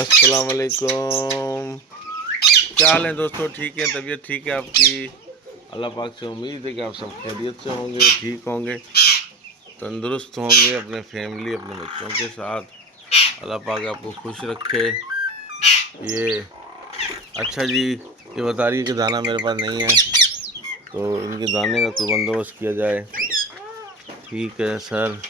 अस्सलाम वालेकुम। क्या हाल है दोस्तों? ठीक है? तबीयत ठीक है आपकी? अल्लाह पाक से उम्मीद है कि आप सब खैरियत से होंगे, ठीक होंगे, तंदुरुस्त होंगे, अपने फैमिली अपने बच्चों के साथ। अल्लाह पाक आपको खुश रखे। ये अच्छा जी, ये बता रही है कि दाना मेरे पास नहीं है, तो इनके दाने का कोई बंदोबस्त किया जाए। ठीक है सर।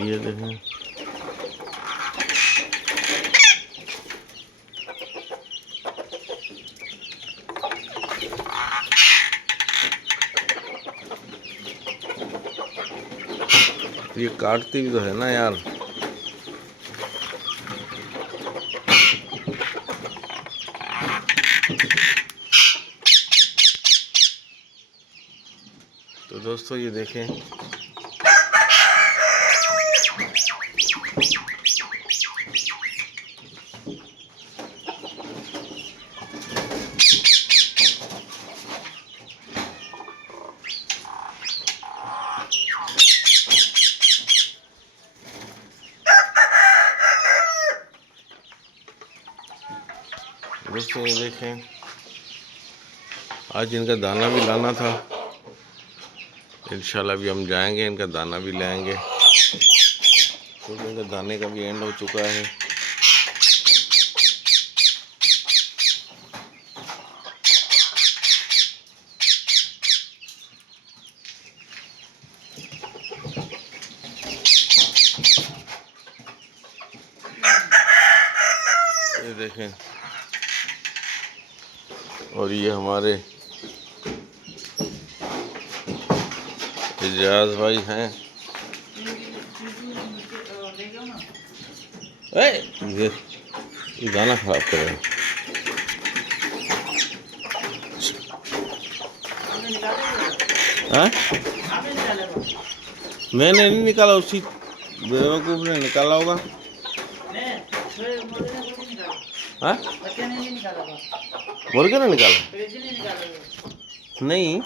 ये देखें, ये काटती भी तो है ना यार। तो दोस्तों ये देखें, दोस्तों ये देखें, आज इनका दाना भी लाना था। इंशाल्लाह भी हम जाएंगे, इनका दाना भी लाएंगे, क्योंकि इनका दाने का भी एंड हो चुका है। ये देखें, और ये हमारे इजाज भाई हैं। ये दाना खराब कर रहे हैं। हाँ? मैंने नहीं निकाला, उसी बेवकूफ़ ने निकाला होगा। हाँ? मुर्गे ने निकाला? नहीं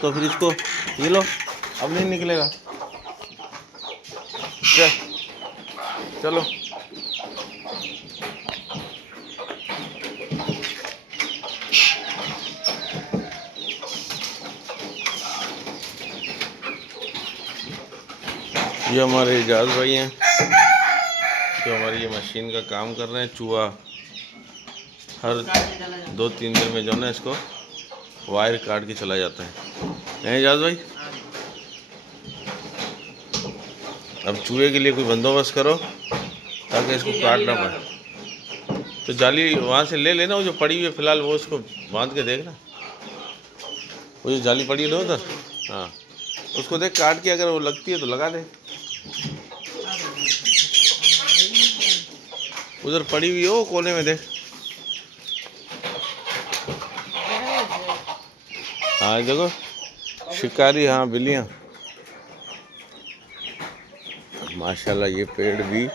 तो फिर इसको ये लो, अब नहीं निकलेगा। चलो ये हमारे इजाज भाई हैं जो हमारी ये मशीन का काम कर रहे हैं। चूहा हर 2-3 दिन में जो ना इसको वायर काट के चला जाता है इजाज भाई। अब चूहे के लिए कोई बंदोबस्त करो ताकि इसको काट ना पाए। तो जाली वहाँ से ले लेना, वो जो पड़ी हुई है फिलहाल, वो उसको बांध के देखना। वो जो जाली पड़ी है ना उधर, हाँ, उसको देख काट के, अगर वो लगती है तो लगा दे। उधर पड़ी हुई हो कोने में देख। हाँ देखो शिकारी, हाँ बिल्लियाँ। माशाल्लाह ये पेड़ भी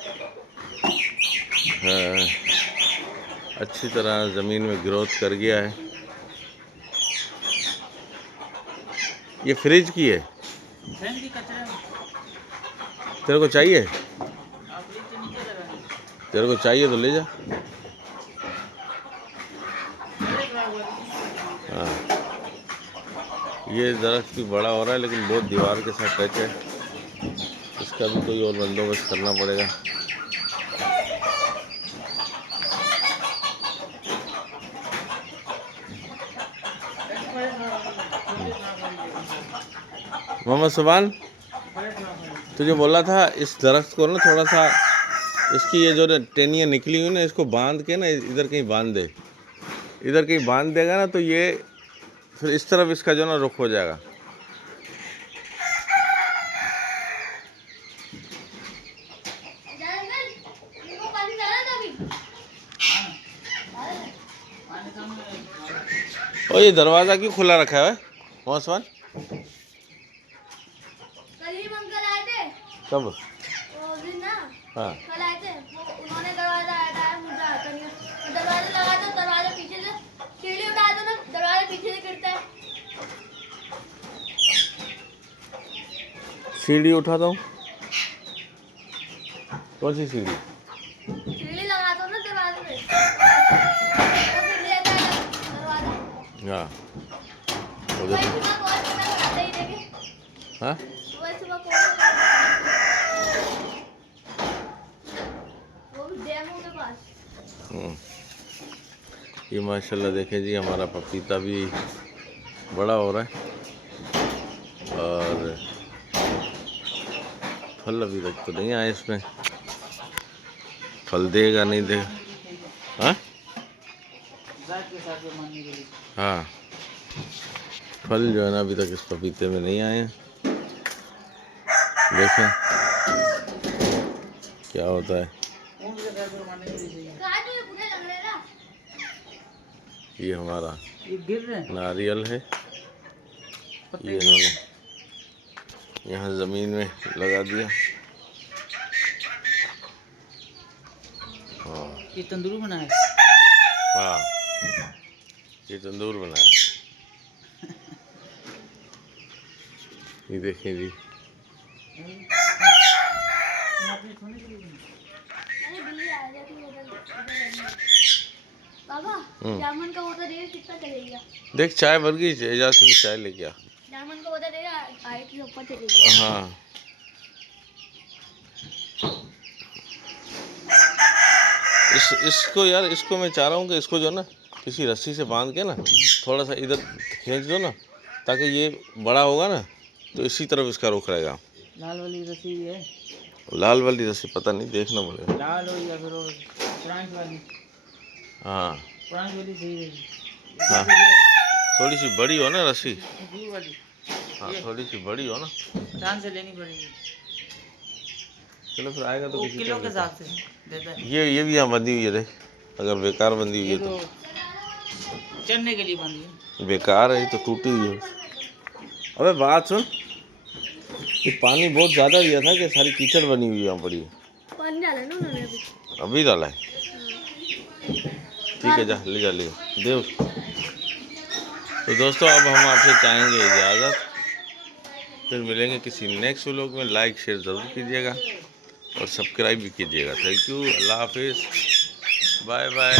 अच्छी तरह ज़मीन में ग्रोथ कर गया है। ये फ्रिज की है, तेरे को चाहिए? तेरे को चाहिए तो ले जा। हाँ, ये दरख्त भी बड़ा हो रहा है लेकिन बहुत दीवार के साथ टच है, इसका भी कोई और बंदोबस्त करना पड़ेगा। मोहम्मद सुबान, तुझे बोला था इस दरख्त को ना थोड़ा सा, इसकी ये जो टहनियाँ निकली हुई ना, इसको बांध के ना इधर कहीं बांध दे। इधर कहीं बांध देगा ना तो ये फिर इस तरफ इसका जो ना रुख हो जाएगा। और ये दरवाज़ा क्यों खुला रखा है मौसमान? कब? वो दिन ना हाँ, कल आए थे, वो उन्होंने दरवाजा हटाया, पीछे से गिरता है। सीढ़ी उठाता हूँ। कौन सी सीढ़ी? सीढ़ी लगाता हूँ ना दरवाजे पे, तो फिर रहता है दरवाजा। हाँ सुबह सुबह कॉल करता ही देखे। हाँ सुबह सुबह कॉल करता, वो भी डैमों के पास। ये माशाल्लाह देखें जी, हमारा पपीता भी बड़ा हो रहा है और फल अभी तक तो नहीं आए इसमें। फल देगा नहीं देगा? हाँ हाँ, फल जो है ना अभी तक इस पपीते में नहीं आए हैं। देखें क्या होता है। ये हमारा नारियल है, ये इन्होंने यहाँ ज़मीन में लगा दिया। हाँ ये तंदूर बनाया। हाँ, ये तंदूर बनाया। ये देखें जी, बाबा जामुन का ऑर्डर दे, कितना चलेगा? देख चाय भर गई, एजाज के लिए चाय लेके आ। जामुन का ऑर्डर देगा, 8 ऊपर चलेगा। हाँ इसको यार, इसको मैं चाह रहा हूँ कि इसको जो ना किसी रस्सी से बांध के ना थोड़ा सा इधर खींच दो ना, ताकि ये बड़ा होगा ना तो इसी तरफ इसका रुख रहेगा। लाल वाली रस्सी है। लाल वाली रस्सी पता नहीं, देखना पड़ेगा। लाल हो या फिर पुरानी वाली। हाँ पुरानी वाली सही रहेगी। हाँ, थोड़ी सी बड़ी हो ना रस्सी। दूर वाली। हाँ थोड़ी सी बड़ी हो ना। ध्यान से लेनी पड़ेगी। चलो फिर आएगा तो किसी किलो के हिसाब से देता है। ये भी यहाँ बंधी हुई है देख, अगर बेकार बंधी हुई है तो चढ़ने के लिए बंधी है। बेकार है, तो टूटी हुई है। अबे बात सुन, ये पानी बहुत ज़्यादा दिया था कि सारी कीचड़ बनी हुई यहाँ पड़ी है। पानी डाला ना उन्होंने अभी डाला है? ठीक है, जा ले जा, ले दे उसको। तो दोस्तों अब हम आपसे चाहेंगे इजाज़त, फिर मिलेंगे किसी नेक्स्ट व्लॉग में। लाइक शेयर ज़रूर कीजिएगा और सब्सक्राइब भी कीजिएगा। थैंक यू, अल्लाह हाफिज़, बाय बाय।